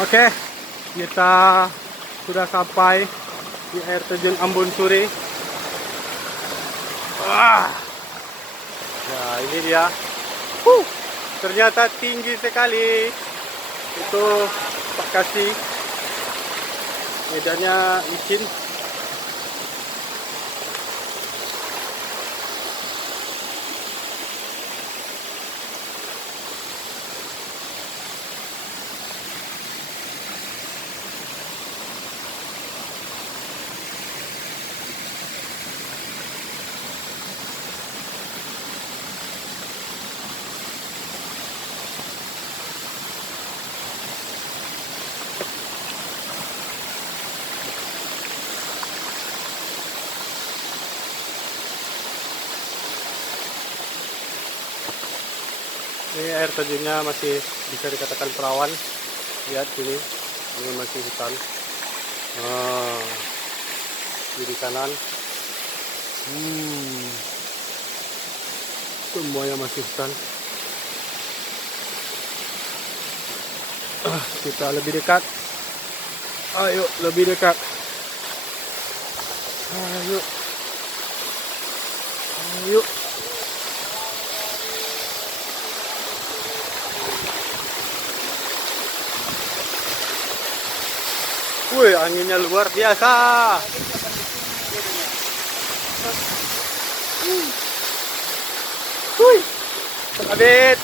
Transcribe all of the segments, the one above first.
Oke, kita sudah sampai di air terjun Ambon Suri. Nah, ini dia. Ternyata tinggi sekali. Itu Pak Kasih. Medannya licin. Ini air terjunnya masih bisa dikatakan perawan. Lihat sini, ini masih hutan. Kiri kanan, semuanya masih hutan. Kita lebih dekat. Ayo, lebih dekat. Ayo, ayo. Wih, anginnya luar biasa. Wih, Adit.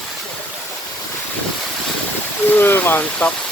Mantap.